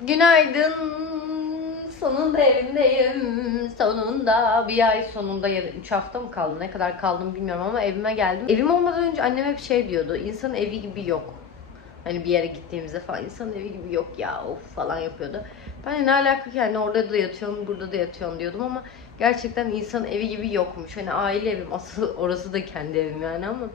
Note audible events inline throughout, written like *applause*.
Günaydın. Sonunda evimdeyim. Sonunda bir ay sonunda ya da 3 hafta mı kaldı? Ne kadar kaldım bilmiyorum ama evime geldim. Evim olmadan önce annem hep şey diyordu. İnsanın evi gibi yok. Hani bir yere gittiğimizde falan insanın evi gibi yok ya of falan yapıyordu. Ben de ne alaka ki yani orada da yatıyorum burada da yatıyorum diyordum ama gerçekten insanın evi gibi yokmuş. Hani aile evim asıl *laughs* orası da kendi evim yani ama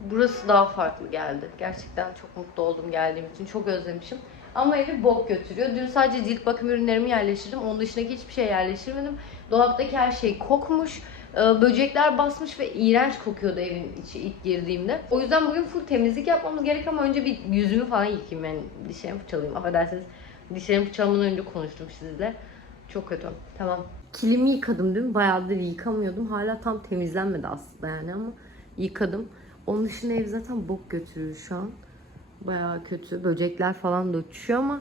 burası daha farklı geldi. Gerçekten çok mutlu oldum geldiğim için. Çok özlemişim. Ama evi bok götürüyor. Dün sadece cilt bakım ürünlerimi yerleştirdim. Onun dışındaki hiçbir şey yerleştirmedim. Dolaptaki her şey kokmuş. Ee, Böcekler basmış ve iğrenç kokuyordu evin içi ilk girdiğimde. O yüzden bugün full temizlik yapmamız gerek ama önce bir yüzümü falan yıkayayım yani dişlerimi fırçalayayım. Affedersiniz dişlerimi fırçalamadan önce konuştum sizle. Çok kötü. Tamam. Kilimi yıkadım değil mi? Bayağıdır yıkamıyordum. Hala tam temizlenmedi aslında yani ama yıkadım. Onun dışında ev zaten bok götürür şu an. Bayağı kötü. Böcekler falan da uçuşuyor ama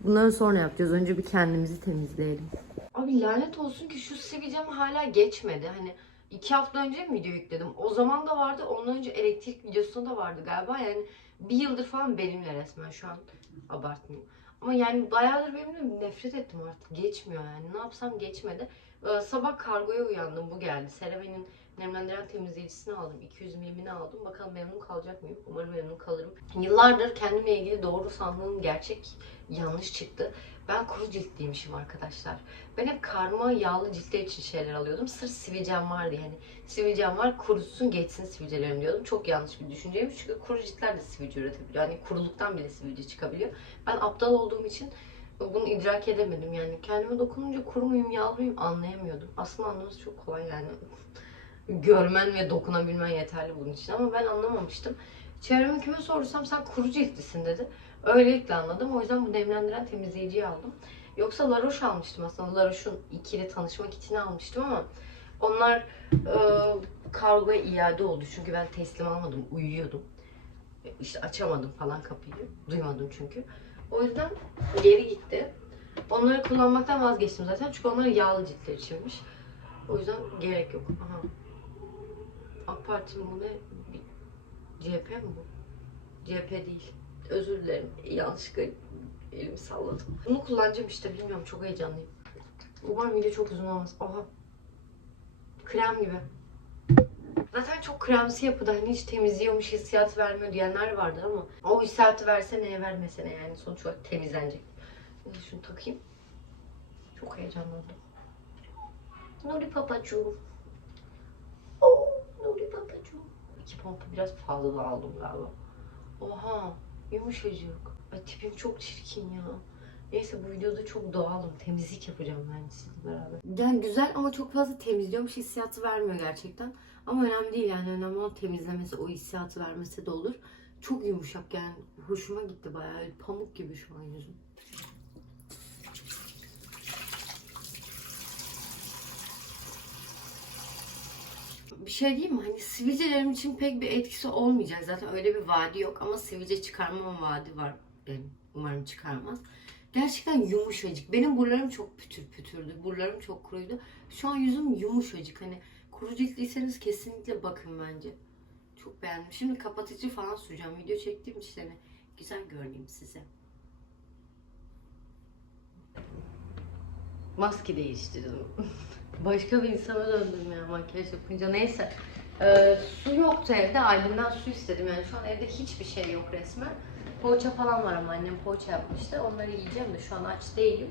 bunları sonra yapacağız. Önce bir kendimizi temizleyelim. Abi lanet olsun ki şu sivilcem hala geçmedi. Hani iki hafta önce mi video yükledim? O zaman da vardı. Ondan önce elektrik videosunda da vardı galiba. Yani bir yıldır falan benimle resmen şu an. Abartmayayım. Ama yani bayağıdır benimle nefret ettim artık. Geçmiyor yani. Ne yapsam geçmedi. Ee, sabah kargoya uyandım. Bu geldi. CeraVe'nin nemlendiren temizleyicisini aldım. 200 milimini aldım. Bakalım memnun kalacak mıyım? Umarım memnun kalırım. Yıllardır kendimle ilgili doğru sandığım gerçek yanlış çıktı. Ben kuru ciltliymişim arkadaşlar. Ben hep karma yağlı ciltler için şeyler alıyordum. Sırf sivilcem var diye. Yani sivilcem var kurusun geçsin sivilcelerim diyordum. Çok yanlış bir düşünceymiş. Çünkü kuru ciltler de sivilce üretebiliyor. Yani kuruluktan bile sivilce çıkabiliyor. Ben aptal olduğum için bunu idrak edemedim. Yani kendime dokununca kuru muyum yağlı mıyım anlayamıyordum. Aslında anlaması çok kolay yani. *laughs* Görmen ve dokunabilmen yeterli bunun için ama ben anlamamıştım. Çevreme kime sorsam sen kuru ciltlisin dedi. Öylelikle anladım. O yüzden bu nemlendiren temizleyiciyi aldım. Yoksa La Roche almıştım aslında. La Roche'un ikili tanışma kitini almıştım ama onlar e, kargoya iade oldu. Çünkü ben teslim almadım. Uyuyordum. E, İşte açamadım falan kapıyı. Duymadım çünkü. O yüzden geri gitti. Onları kullanmaktan vazgeçtim zaten. Çünkü onlar yağlı ciltler içinmiş. O yüzden gerek yok. Aha. AK Parti mi bu ne? CHP mi bu? CHP değil. Özür dilerim. Yanlışlıkla elimi salladım. Bunu kullanacağım işte bilmiyorum. Çok heyecanlıyım. Umarım video çok uzun olmaz. Aha. Krem gibi. Zaten çok kremsi yapıda hani hiç temizliyormuş hissiyatı vermiyor diyenler vardı ama o hissiyatı verse neye vermesene yani sonuç olarak temizlenecek. Şunu takayım. Çok heyecanlandım. Nuri papacuğum. Oh, Nuri papacuğum. İki pompa biraz fazla aldım galiba. Oha, yumuşacık. Ay tipim çok çirkin ya. Neyse bu videoda çok doğalım. Temizlik yapacağım ben sizle beraber. Yani güzel ama çok fazla temizliyormuş hissiyatı vermiyor gerçekten. Ama önemli değil yani önemli olan temizlemesi, o hissiyatı vermesi de olur. Çok yumuşak yani hoşuma gitti bayağı. Pamuk gibi şu an yüzüm. Bir şey diyeyim mi? Hani sivilcelerim için pek bir etkisi olmayacak. Zaten öyle bir vaadi yok ama sivilce çıkarmama vaadi var benim. Umarım çıkarmaz. Gerçekten yumuşacık. Benim buralarım çok pütür pütürdü. Buralarım çok kuruydu. Şu an yüzüm yumuşacık. Hani kuru ciltliyseniz kesinlikle bakın bence. Çok beğendim. Şimdi kapatıcı falan süreceğim. Video çektiğim için hani güzel görüneyim size. Maske değiştirdim. *laughs* Başka bir insana döndüm ya makyaj yapınca. Neyse. Ee, su yoktu evde. Aydın'dan su istedim. Yani şu an evde hiçbir şey yok resmen. Poğaça falan var ama annem poğaça yapmıştı. Onları yiyeceğim de şu an aç değilim.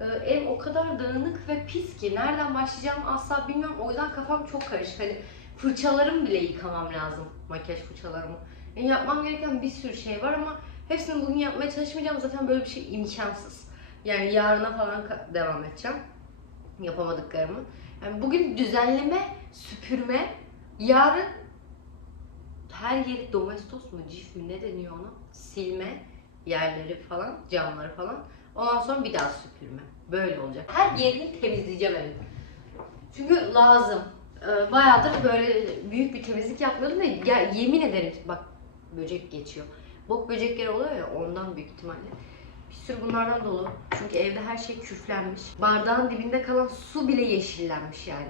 Ee, ev o kadar dağınık ve pis ki nereden başlayacağımı asla bilmiyorum. O yüzden kafam çok karışık. Hani fırçalarımı bile yıkamam lazım. Makyaj fırçalarımı. Yani yapmam gereken bir sürü şey var ama hepsini bugün yapmaya çalışmayacağım. Zaten böyle bir şey imkansız. Yani yarına falan devam edeceğim yapamadıklarımı. Yani bugün düzenleme, süpürme, yarın her yeri domestos mu, cif mi ne deniyor ona? Silme, yerleri falan, camları falan. Ondan sonra bir daha süpürme. Böyle olacak. Her yerini temizleyeceğim evin. Çünkü lazım. Ee, bayağıdır böyle büyük bir temizlik yapmıyordum ve ya, yemin ederim bak böcek geçiyor. Bok böcekleri oluyor ya ondan büyük ihtimalle. Bir sürü bunlardan dolu. Çünkü evde her şey küflenmiş. Bardağın dibinde kalan su bile yeşillenmiş yani.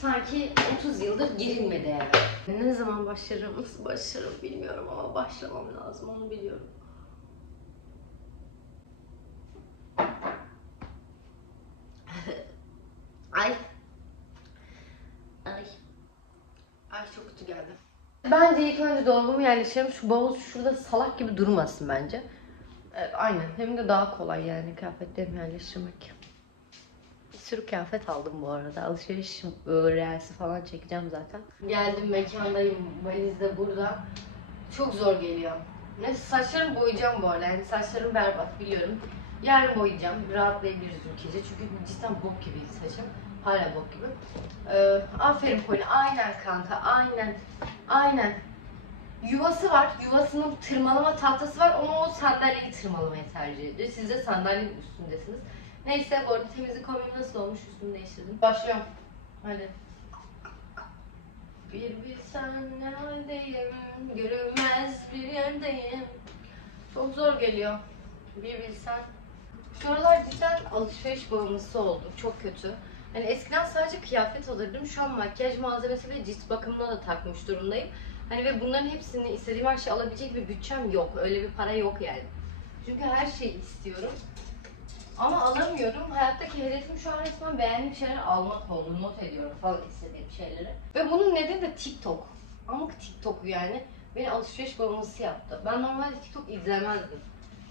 Sanki 30 yıldır girilmedi eve. Ne zaman başlarım, nasıl başlarım bilmiyorum ama başlamam lazım onu biliyorum. *laughs* Ay. Ay. Ay çok kötü geldi. Bence ilk önce dolabımı yerleştirelim. Şu bavul şurada salak gibi durmasın bence. Aynen. Hem de daha kolay yani kıyafetlerimi yerleştirmek. Bir sürü kıyafet aldım bu arada. Alışveriş reelsi falan çekeceğim zaten. Geldim mekandayım. Valiz de burada. Çok zor geliyor. Neyse saçlarımı boyayacağım bu arada. Yani saçlarım berbat biliyorum. Yarın boyayacağım. Rahatlayabiliriz ülkece. Çünkü cidden bok gibi saçım. Hala bok gibi. Ee, aferin Poli. Aynen kanka. Aynen. Aynen. Yuvası var. Yuvasının tırmalama tahtası var ama o sandalyeyi tırmalamayı tercih ediyor. Siz de sandalyenin üstündesiniz. Neyse bu arada temizlik kombini nasıl olmuş üstünü değiştirdim. Başlıyorum. Hadi. Bir bilsen ne haldeyim, görünmez bir yerdeyim. Çok zor geliyor. Bir bilsen. Şu aralar cidden alışveriş bağımlısı oldum. Çok kötü. Hani eskiden sadece kıyafet alırdım. Şu an makyaj malzemesi ve cilt bakımına da takmış durumdayım. Hani ve bunların hepsini istediğim her şeyi alabilecek bir bütçem yok. Öyle bir para yok yani. Çünkü her şeyi istiyorum. Ama alamıyorum. Hayattaki hedefim şu an resmen beğendiğim şeyleri almak oldu. Not ediyorum falan istediğim şeyleri. Ve bunun nedeni de TikTok. Amık TikTok yani. Beni alışveriş bağımlısı yaptı. Ben normalde TikTok izlemezdim.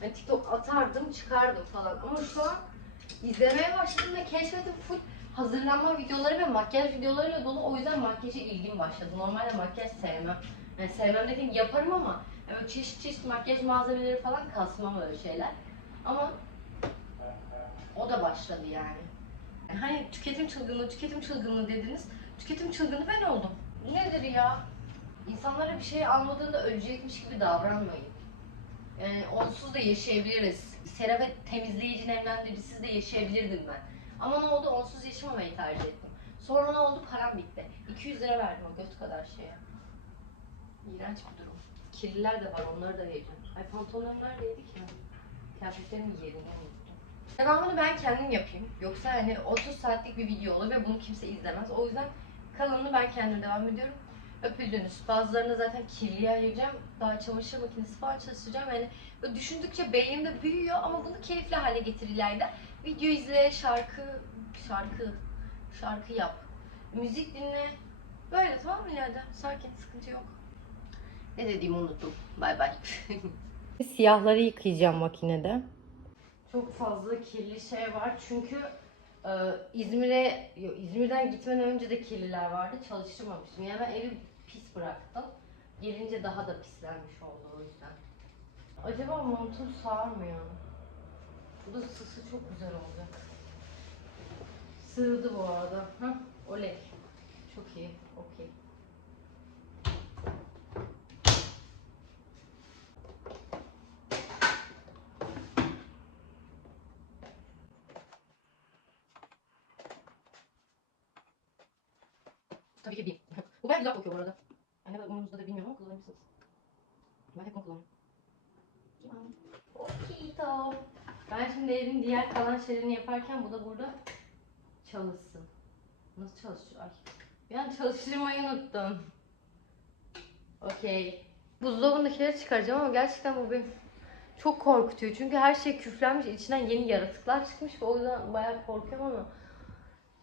Yani TikTok atardım, çıkardım falan. Ama şu an izlemeye başladım ve keşfettim full hazırlanma videoları ve makyaj videolarıyla dolu. O yüzden makyaja ilgim başladı. Normalde makyaj sevmem. Yani sevmem dediğim yaparım ama yani çeşit çeşit makyaj malzemeleri falan kasmam öyle şeyler. Ama o da başladı yani. Hani tüketim çılgınlığı, tüketim çılgınlığı dediniz. Tüketim çılgını ben oldum. Nedir ya? İnsanlara bir şey almadığında ölecekmiş gibi davranmayın. Yani onsuz da yaşayabiliriz. CeraVe temizleyici, nemlendiricisiz de yaşayabilirdim ben. Ama ne oldu? Onsuz yaşamamayı tercih ettim. Sonra ne oldu? Param bitti. 200 lira verdim o göt kadar şeye. İğrenç bir durum. Kirliler de var, onları da vereceğim. Ay pantolonlarım neredeydi ki? Kıyafetlerimin yerini unuttum. Devamını ben kendim yapayım. Yoksa hani 30 saatlik bir video olur ve bunu kimse izlemez. O yüzden kalanını ben kendim devam ediyorum. Öpüldünüz. Bazılarını zaten kirliye ayıracağım. Daha çamaşır makinesi falan çalıştıracağım. Yani düşündükçe beynim de büyüyor ama bunu keyifli hale getir ileride. Video izle, şarkı, şarkı, şarkı yap. Müzik dinle. Böyle tamam mı ileride? Sakin, sıkıntı yok. Ne dediğimi unuttum. Bay bay. *laughs* Siyahları yıkayacağım makinede. Çok fazla kirli şey var çünkü e, İzmir'e İzmir'den gitmeden önce de kirliler vardı. Çalıştırmamıştım. Yani ben evi pis bıraktım. Gelince daha da pislenmiş oldu o yüzden. Acaba montum sığar mı ya? Bu da sısı çok güzel olacak. Sığdı bu arada. Hah, oley. Çok iyi. Okey. Tabii ki değil. *laughs* bu bayağı güzel kokuyor bu arada. Anne ben umurunuzda da bilmiyorum ama kullanır mısınız? Ben hep bunu kullanıyorum. Okito. Ben şimdi evin diğer kalan şeylerini yaparken bu da burada çalışsın. Nasıl çalışıyor? Ay. Bir an çalıştırmayı unuttum. Okey. Buzdolabındakileri çıkaracağım ama gerçekten bu beni çok korkutuyor. Çünkü her şey küflenmiş, içinden yeni yaratıklar çıkmış o yüzden bayağı korkuyorum ama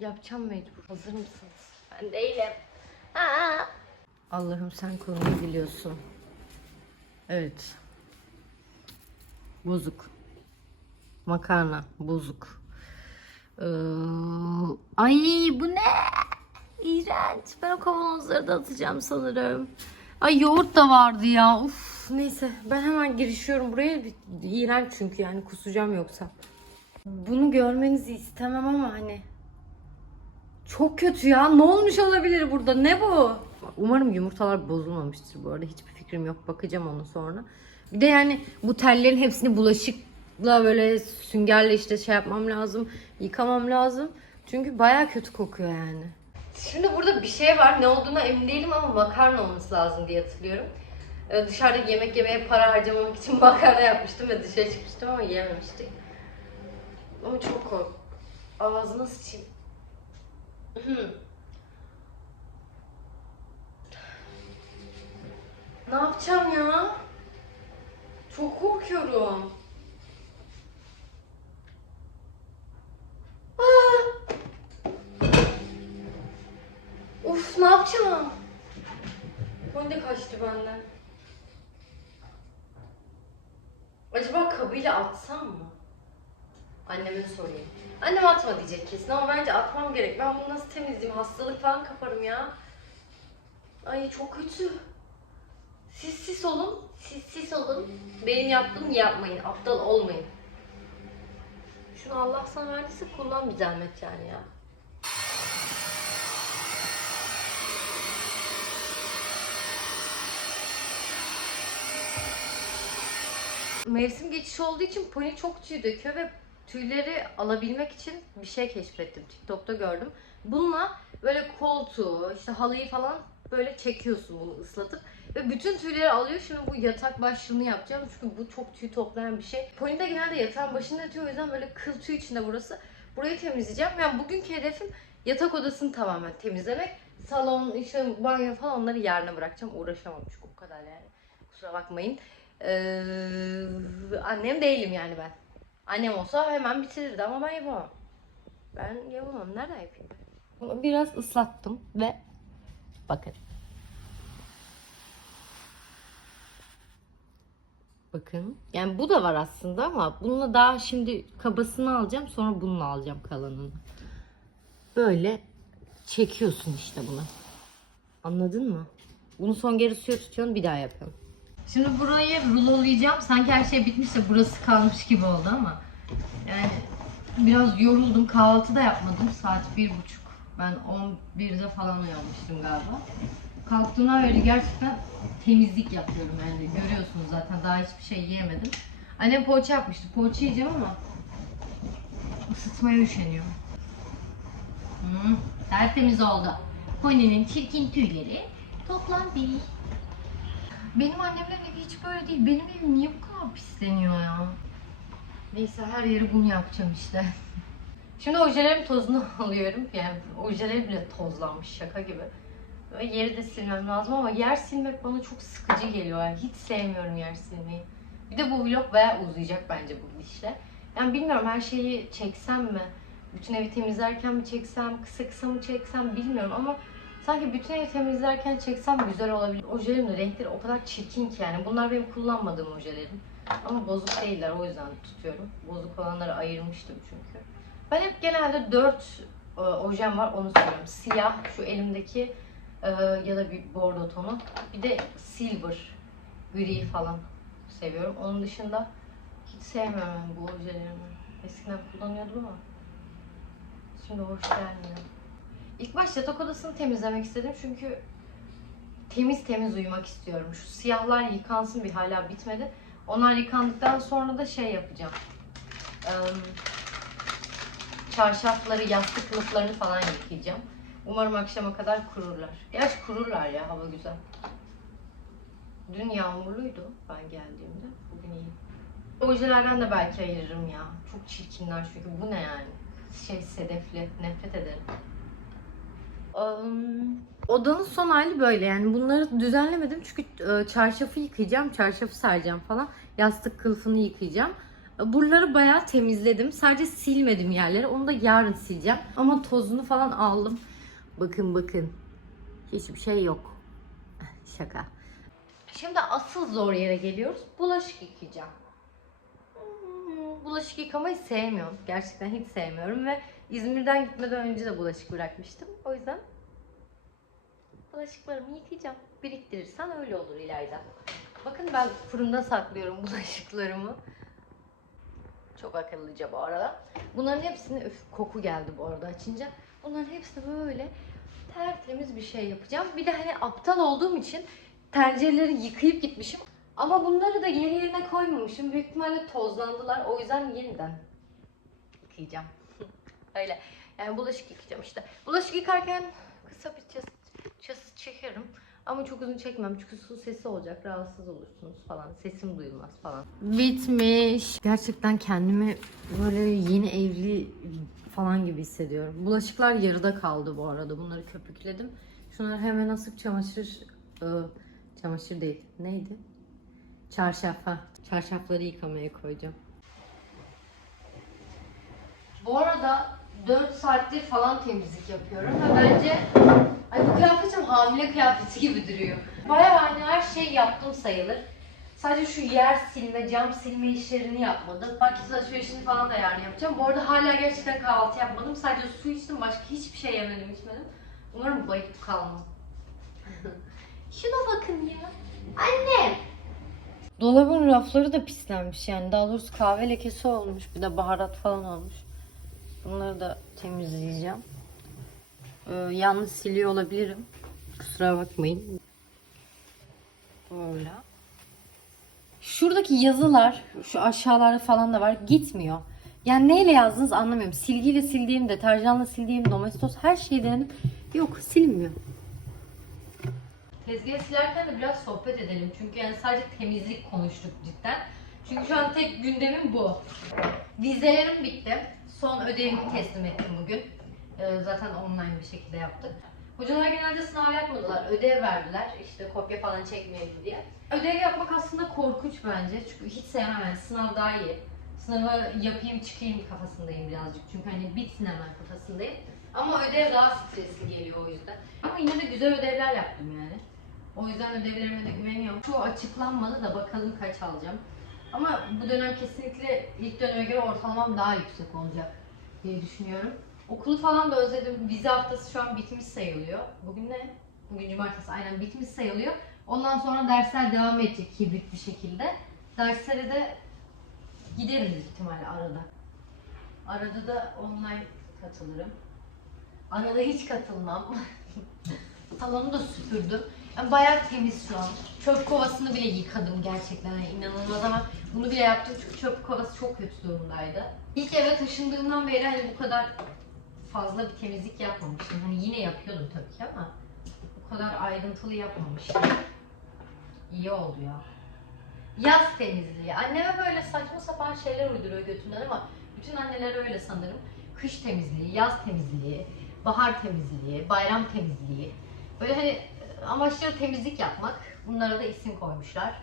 yapacağım mecbur. Hazır mısınız? Ben değilim. Allah'ım sen konuyu biliyorsun. Evet. Bozuk. Makarna bozuk. Ee, ay bu ne? İğrenç. Ben o kavanozları da atacağım sanırım. Ay yoğurt da vardı ya. Uf, neyse ben hemen girişiyorum buraya. İğrenç çünkü yani kusacağım yoksa. Bunu görmenizi istemem ama hani çok kötü ya. Ne olmuş olabilir burada? Ne bu? Umarım yumurtalar bozulmamıştır bu arada. Hiçbir fikrim yok. Bakacağım onu sonra. Bir de yani bu tellerin hepsini bulaşıkla böyle süngerle işte şey yapmam lazım. Yıkamam lazım. Çünkü baya kötü kokuyor yani. Şimdi burada bir şey var. Ne olduğuna emin değilim ama makarna olması lazım diye hatırlıyorum. Ee, dışarıda yemek yemeye para harcamamak için *laughs* makarna yapmıştım ve dışarı çıkmıştım ama yememiştik. Ama çok kork. Ağzına sıçayım. Ne yapacağım ya? Çok korkuyorum. Ne yapacağım? Pony de kaçtı benden. Acaba kabıyla atsam mı? Anneme sorayım. Annem atma diyecek kesin ama bence atmam gerek. Ben bunu nasıl temizleyeyim? Hastalık falan kaparım ya. Ay çok kötü. Siz sis olun. Siz sis olun. Benim yaptığımı yapmayın. Aptal olmayın. Şunu Allah sana verdiyse kullan bir zahmet yani ya. Mevsim geçişi olduğu için pony çok tüy döküyor ve tüyleri alabilmek için bir şey keşfettim. TikTok'ta gördüm. Bununla böyle koltuğu, işte halıyı falan böyle çekiyorsun bunu ıslatıp ve bütün tüyleri alıyor. Şimdi bu yatak başlığını yapacağım çünkü bu çok tüy toplayan bir şey. Pony de genelde yatağın başında yatıyor o yüzden böyle kıl tüy içinde burası. Burayı temizleyeceğim. Yani bugünkü hedefim yatak odasını tamamen temizlemek. Salon, işte banyo falan onları yerine bırakacağım. Uğraşamam çünkü o kadar yani. Kusura bakmayın. Ee, annem değilim yani ben. Annem olsa hemen bitirirdi ama ben yapamam. Ben yapamam. Nereden yapayım? Biraz ıslattım ve bakın. Bakın. Yani bu da var aslında ama bununla daha şimdi kabasını alacağım sonra bununla alacağım kalanını. Böyle çekiyorsun işte bunu. Anladın mı? Bunu son geri suya tutuyorsun bir daha yapıyorum. Şimdi burayı rulolayacağım. Sanki her şey bitmiş de burası kalmış gibi oldu ama. Yani biraz yoruldum. Kahvaltı da yapmadım. Saat bir buçuk. Ben 11'de falan uyanmıştım galiba. Kalktığımdan beri gerçekten temizlik yapıyorum yani. Görüyorsunuz zaten daha hiçbir şey yiyemedim. Annem poğaça yapmıştı. Poğaça yiyeceğim ama ısıtmaya üşeniyor. Hı, tertemiz oldu. Pony'nin çirkin tüyleri toplandı. Benim annemlerin evi hiç böyle değil. Benim evim niye bu kadar pisleniyor ya? Neyse her yeri bunu yapacağım işte. *laughs* Şimdi ojelerin tozunu *laughs* alıyorum. Yani ojeler bile tozlanmış şaka gibi. Böyle yeri de silmem lazım ama yer silmek bana çok sıkıcı geliyor. Yani hiç sevmiyorum yer silmeyi. Bir de bu vlog bayağı uzayacak bence bu gidişle. Yani bilmiyorum her şeyi çeksem mi? Bütün evi temizlerken mi çeksem, kısa kısa mı çeksem bilmiyorum ama Sanki bütün evi temizlerken çeksem güzel olabilir. Ojelerim de renkleri o kadar çirkin ki yani. Bunlar benim kullanmadığım ojelerim. Ama bozuk değiller o yüzden tutuyorum. Bozuk olanları ayırmıştım çünkü. Ben hep genelde 4 ojem var onu söylüyorum. Siyah şu elimdeki e, ya da bir bordo tonu. Bir de silver, gri falan seviyorum. Onun dışında hiç sevmiyorum bu ojelerimi. Eskiden kullanıyordum ama şimdi hoş gelmiyor. İlk başta yatak odasını temizlemek istedim çünkü temiz temiz uyumak istiyorum. Şu siyahlar yıkansın bir hala bitmedi. Onlar yıkandıktan sonra da şey yapacağım. Çarşafları, yastık kılıflarını falan yıkayacağım. Umarım akşama kadar kururlar. Gerçi kururlar ya hava güzel. Dün yağmurluydu ben geldiğimde. Bugün iyi. Ojelerden de belki ayırırım ya. Çok çirkinler çünkü bu ne yani? Şey sedefli. Nefret ederim. Odanın son hali böyle yani bunları düzenlemedim çünkü e, çarşafı yıkayacağım, çarşafı sereceğim falan. Yastık kılıfını yıkayacağım. E, Buraları bayağı temizledim. Sadece silmedim yerleri. Onu da yarın sileceğim. Ama tozunu falan aldım. Bakın bakın. Hiçbir şey yok. *laughs* Şaka. Şimdi asıl zor yere geliyoruz. Bulaşık yıkayacağım. Hmm, Bulaşık yıkamayı sevmiyorum. Gerçekten hiç sevmiyorum ve İzmir'den gitmeden önce de bulaşık bırakmıştım. O yüzden bulaşıklarımı yıkayacağım. Biriktirirsen öyle olur İlayda. Bakın ben fırında saklıyorum bulaşıklarımı. Çok akıllıca bu arada. Bunların hepsini öf, koku geldi bu arada açınca. Bunların hepsini böyle tertemiz bir şey yapacağım. Bir de hani aptal olduğum için tencereleri yıkayıp gitmişim. Ama bunları da yeni yerine koymamışım. Büyük ihtimalle tozlandılar. O yüzden yeniden yıkayacağım. Öyle. Yani bulaşık yıkayacağım işte. Bulaşık yıkarken kısa bir ças, ças çekerim. Ama çok uzun çekmem çünkü su sesi olacak. Rahatsız olursunuz falan. Sesim duyulmaz falan. Bitmiş. Gerçekten kendimi böyle yeni evli falan gibi hissediyorum. Bulaşıklar yarıda kaldı bu arada. Bunları köpükledim. Şunları hemen asıp çamaşır... ıı, çamaşır değil. Neydi? Çarşafa. Çarşafları yıkamaya koyacağım. Bu arada 4 saattir falan temizlik yapıyorum ve bence Ay bu kıyafetim hamile kıyafeti gibi duruyor. Bayağı hani her şey yaptım sayılır. Sadece şu yer silme, cam silme işlerini yapmadım. Market alışverişini falan da yarın yapacağım. Bu arada hala gerçekten kahvaltı yapmadım. Sadece su içtim, başka hiçbir şey yemedim, içmedim. Umarım bayıp kalmam. *laughs* Şuna bakın ya. Anne! Dolabın rafları da pislenmiş yani. Daha doğrusu kahve lekesi olmuş. Bir de baharat falan olmuş. Bunları da temizleyeceğim. Ee, yalnız siliyor olabilirim. Kusura bakmayın. Böyle. Şuradaki yazılar, şu aşağılarda falan da var. Gitmiyor. Yani neyle yazdınız anlamıyorum. Silgiyle sildiğim, deterjanla sildiğim, domestos her şeyi denedim. Yok silmiyor. Tezgahı silerken de biraz sohbet edelim. Çünkü yani sadece temizlik konuştuk cidden. Çünkü şu an tek gündemim bu. Vizelerim bitti. Son ödevimi teslim ettim bugün. Ee, zaten online bir şekilde yaptık. Hocalar genelde sınav yapmadılar. Ödev verdiler. İşte kopya falan çekmeyelim diye. Ödev yapmak aslında korkunç bence. Çünkü hiç sevmem yani. Sınav daha iyi. Sınavı yapayım çıkayım kafasındayım birazcık. Çünkü hani bitsin hemen kafasındayım. Ama ödev daha stresli geliyor o yüzden. Ama yine de güzel ödevler yaptım yani. O yüzden ödevlerime de güveniyorum. Çoğu açıklanmadı da bakalım kaç alacağım. Ama bu dönem kesinlikle ilk döneme göre ortalamam daha yüksek olacak diye düşünüyorum. Okulu falan da özledim. Vize haftası şu an bitmiş sayılıyor. Bugün ne? Bugün cumartesi aynen bitmiş sayılıyor. Ondan sonra dersler devam edecek hibrit bir şekilde. Derslere de gideriz ihtimalle arada. Arada da online katılırım. Arada hiç katılmam. *laughs* Salonu da süpürdüm. Bayağı temiz şu an. Çöp kovasını bile yıkadım gerçekten. Yani inanılmaz ama bunu bile yaptım çünkü çöp kovası çok kötü durumdaydı. İlk eve taşındığımdan beri hani bu kadar fazla bir temizlik yapmamıştım. Hani yine yapıyordum tabii ki ama bu kadar ayrıntılı yapmamıştım. İyi oldu ya. Yaz temizliği. Anneme böyle saçma sapan şeyler uyduruyor götünden ama bütün anneler öyle sanırım. Kış temizliği, yaz temizliği, bahar temizliği, bayram temizliği. Böyle hani amaçları temizlik yapmak. Bunlara da isim koymuşlar.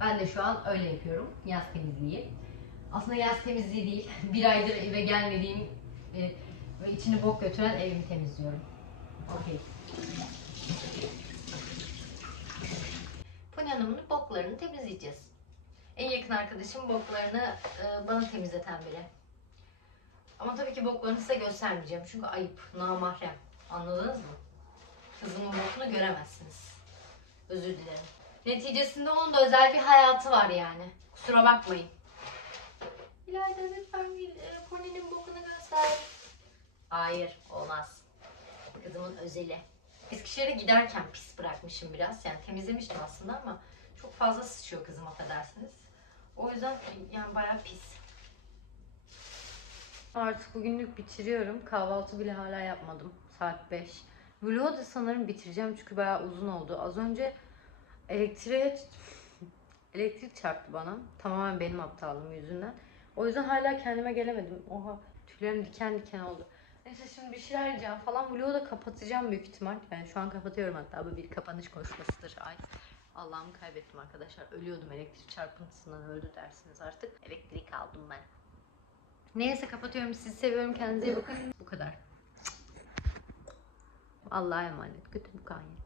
Ben de şu an öyle yapıyorum. Yaz temizliği. Aslında yaz temizliği değil. *laughs* Bir aydır eve gelmediğim ve içini bok götüren evimi temizliyorum. Okey. Pony Hanım'ın boklarını temizleyeceğiz. En yakın arkadaşım boklarını e, bana temizleten biri. Ama tabii ki boklarını size göstermeyeceğim. Çünkü ayıp, namahrem. Anladınız mı? Kızımın bokunu göremezsiniz. Özür dilerim. Neticesinde onun da özel bir hayatı var yani. Kusura bakmayın. İlayda lütfen bir e, Pony'nin bokunu göster. Hayır, olmaz. Kızımın özeli. Eskişehir'e giderken pis bırakmışım biraz. Yani temizlemiştim aslında ama çok fazla sıçıyor kızım affedersiniz. O yüzden yani bayağı pis. Artık bugünlük bitiriyorum. Kahvaltı bile hala yapmadım. Saat 5. Vlogu da sanırım bitireceğim çünkü bayağı uzun oldu. Az önce elektriğe *laughs* elektrik çarptı bana. Tamamen benim aptallığım yüzünden. O yüzden hala kendime gelemedim. Oha tüylerim diken diken oldu. Neyse şimdi bir şeyler yiyeceğim falan. Vlogu da kapatacağım büyük ihtimal. Yani şu an kapatıyorum hatta. Bu bir kapanış konuşmasıdır. Ay Allah'ımı kaybettim arkadaşlar. Ölüyordum elektrik çarpıntısından öldü dersiniz artık. Elektrik aldım ben. Neyse kapatıyorum. Sizi seviyorum. Kendinize iyi bakın. Bu kadar. Allah'a emanet. Bu gayet.